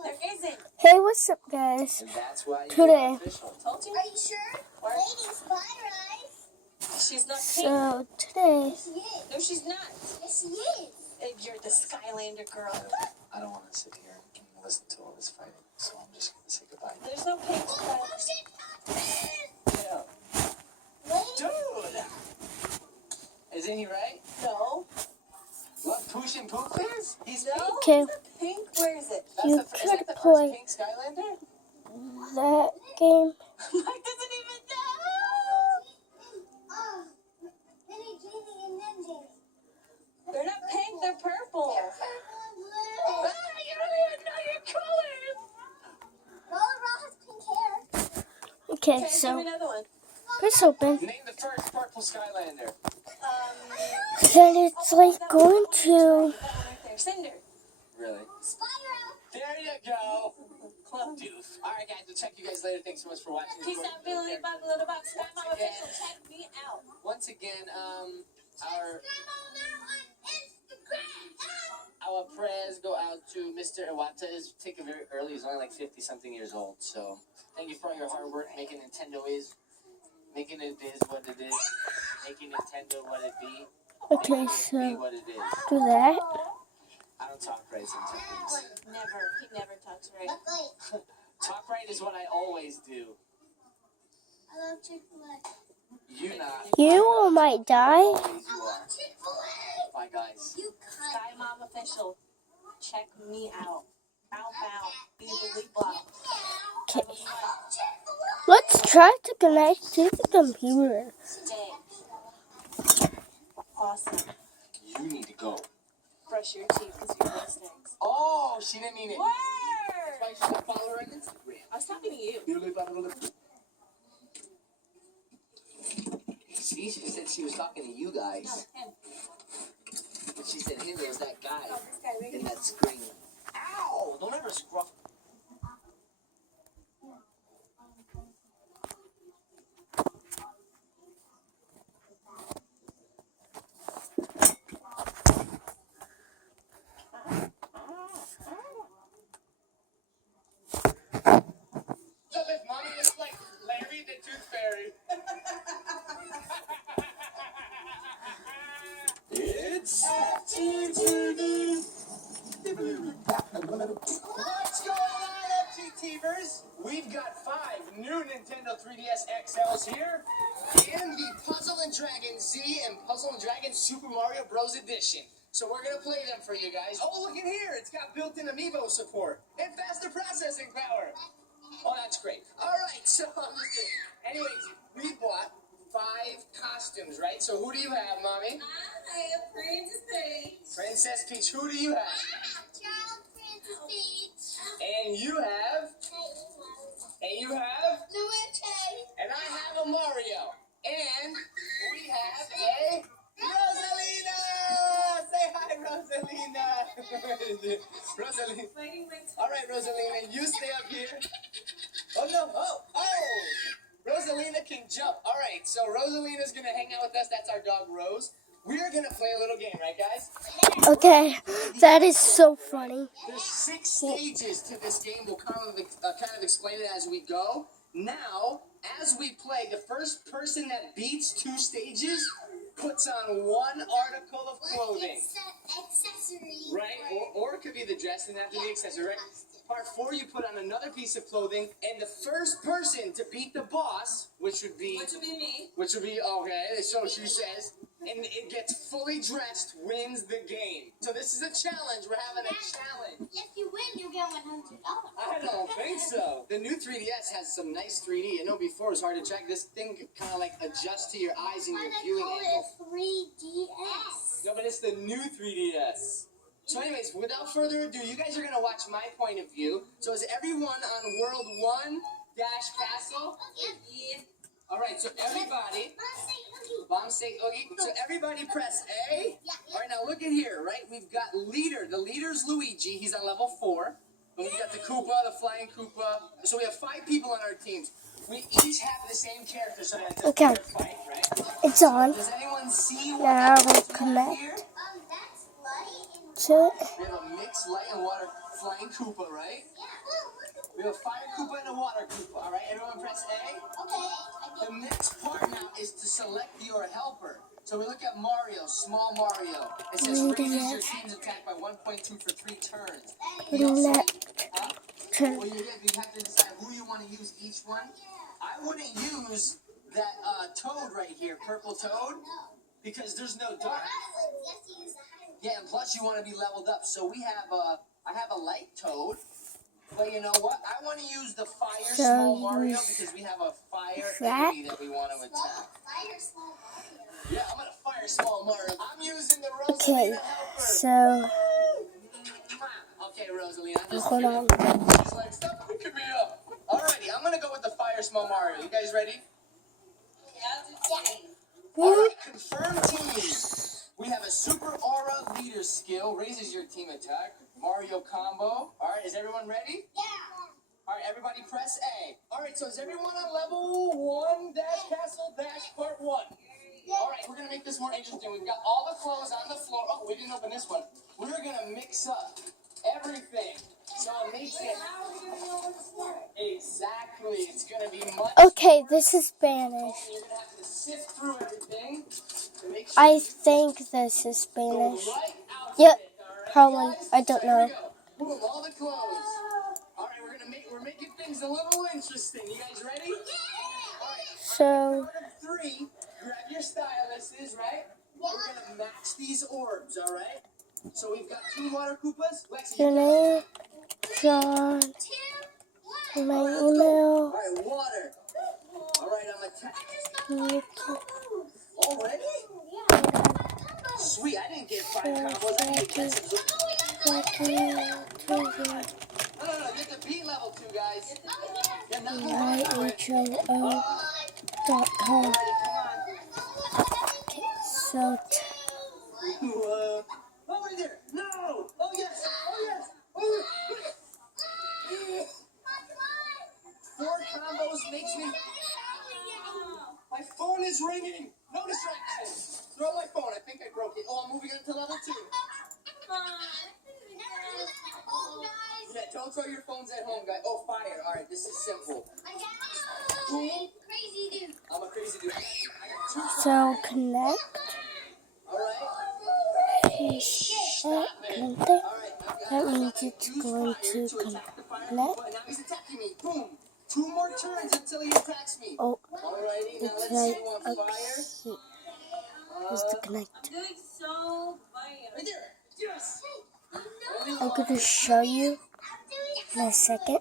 There isn't. Hey, what's up, guys? Today, Told you? Are you sure? Lady Spider Eyes. She's not pink. so today, Yes, she is. No, she's not. Yes, she is. You're the Skylander girl. I don't want to sit here and listen to all this fighting, so I'm just going to say goodbye. There's no pink Oh, Skylander. shit. Yeah. Lady? Dude! Isn't he right? No. What, Poosh and Poop is? He's No. pink. okay, Pink? Where is it? you Is could that the play first pink Skylander? that game. Mike doesn't even know. Oh, Penny, Jamie, and then Jamie. They're not pink. They're purple. Purple and blue. You don't even know your colors! Roller Raw has pink hair. Okay, Okay, give me so another one. let's open. Name the first purple Skylander. Then it's like going to. That one right there. Cinder. Really? Spyro. There you go. Close. Doof. All right, guys, we'll check you guys later. Thanks so much for watching. Peace out, Billy Bob, Little Bob, Sky Mom Official. Check me out. Once again, our Instagram. our prayers go out to Mr. Iwata. He's taken very early. He's only like 50-something years old. So thank you for all your hard work making Nintendo making it is what it is, making Nintendo what it be. Okay, making it be so what it is. do that. I don't talk right sometimes. Never. He never talks right. Wait, Talk right is what I always do. I love Chick-fil-A. You not. You all might die. Always I you are. love Chick-fil-A. Bye, guys. You cunt. Sky Mom Official. Check me out. Bow bow. Beebly blah. Okay, Chick-fil-A. let's try to connect to the computer. Stay. Awesome. You need to go. Brush your teeth because your breath stinks. Oh, she didn't mean it. Word! Why you should follow her on Instagram. I was talking to you. See, she said she was talking to you guys. No, him. But she said him, it was that guy Oh, this guy right in here. that screen. Ow! Don't ever scruff. Mommy looks like Larry the Tooth Fairy. It's FGTV. What's going on, FGTVers? We've got 5 new Nintendo 3DS XLs here and the Puzzle and Dragon Z and Puzzle and Dragon Super Mario Bros. Edition. So we're going to play them for you guys. Oh, look at here. It's got built-in Amiibo support and faster processing power. Oh, that's great. All right, so anyways, we bought 5 costumes, right? So who do you have, Mommy? I am Princess Peach. Princess Peach. Who do you have? Child Princess Peach. And you have? And you have? Luigi. And I have a Mario. And we have a Rosalina. Say hi, Rosalina. Rosalina. Waiting my turn. All right, Rosalina, you stay up here. Oh, no. Oh. Rosalina can jump. All right, so Rosalina's going to hang out with us. That's our dog, Rose. We're going to play a little game, right, guys? Okay, that is so funny. There's 6 stages to this game. We'll kind of explain it as we go. Now, as we play, the first person that beats 2 stages puts on 1 article of clothing. Accessory. Right? Or it could be the dress and after the accessory, right? Part 4, you put on another piece of clothing, and the first person to beat the boss, which would be me. okay, so she says, and it gets fully dressed, wins the game. So this is a challenge. We're having a challenge. If you win, you get $100. I don't think so. The new 3DS has some nice 3D. I know before it was hard to check. This thing kind of like adjusts to your eyes and your And I viewing call angle. it 3DS. No, but it's the new 3DS. So anyways, without further ado, you guys are going to watch my point of view. So is everyone on World 1 Dash Castle? Yeah. All right, so everybody, Bomb State Oogie. So everybody press A. All right, now look at here, right? We've got leader. The leader's Luigi. He's on level 4. And we've got the Koopa, the flying Koopa. So we have 5 people on our teams. We each have the same character, so that's Okay. a fair fight, right? It's on. Does anyone see what Now happens we'll here? connect That's light and to it. We have a mixed light and water. flying Koopa, right? We have a fire Koopa and a water Koopa. All right, everyone press A. Okay. The next part now is to select your helper. So we look at Mario, small Mario. It says raises your team's attack by 1.2 for 3 turns. You also, well, you have to decide who you want to use each one. I wouldn't use that toad right here, purple toad, because there's no dark. Yeah, and plus you want to be leveled up. So we have I have a light toad. But you know what? I want to use the fire small Mario because we have a fire enemy that we want to attack. Yeah, I'm gonna fire small Mario. I'm using the Rosalina Okay, helper. so Okay, Rosalina, I'm just hold on. kidding. She's like, stop picking me up. Alrighty, I'm gonna go with the fire small Mario. You guys ready? Alright, confirm teams. We have a super aura leader skill, raises your team attack. Mario combo. Alright, is everyone ready? Alright, everybody press A. Alright, so is everyone on level 1 Dash Castle Dash Part 1? Alright, we're gonna make this more interesting. We've got all the clothes on the floor. Oh, we didn't open this one. We're gonna mix up everything. So it makes it exactly. It's gonna be much. Okay, this is Spanish. You're gonna have to sift through everything to make sure I think this is go Spanish. right out. Yep, Alright, probably. guys? I don't So here we know. go. Boom, all the clothes. Alright, we're making things a little interesting. You guys ready? So, Count of 3. Grab your styluses, right? We're gonna match these orbs, alright? So we've got 2 water Koopas. Lexi, can I draw my email? alright, water. Alright, I'm attacking. Already? Sweet, I didn't get 5 combos. I didn't get some. No, get the beat level 2, guys. Yeah, not more. myhoo.com. Alrighty, come Okay, so on. Oh, right there. No. Oh, yes. Oh, yes. Oh, yes. 4 combos makes me. My phone is ringing. No distraction. Throw my phone. I think I broke it. Oh, I'm moving on to level 2. Yeah, don't throw your phones at home, guys. Oh, fire. All right, this is simple. Boom. I'm a crazy dude. I got 2 so connect. All right. Connect. That means it's going to connect. Now he's attacking me. Boom. 2 more turns until he attacks me. Oh, Alrighty, now it's let's right see who on up fire. here. Is the connect. Doing so Right there. Yes. I'm going to show you in a second.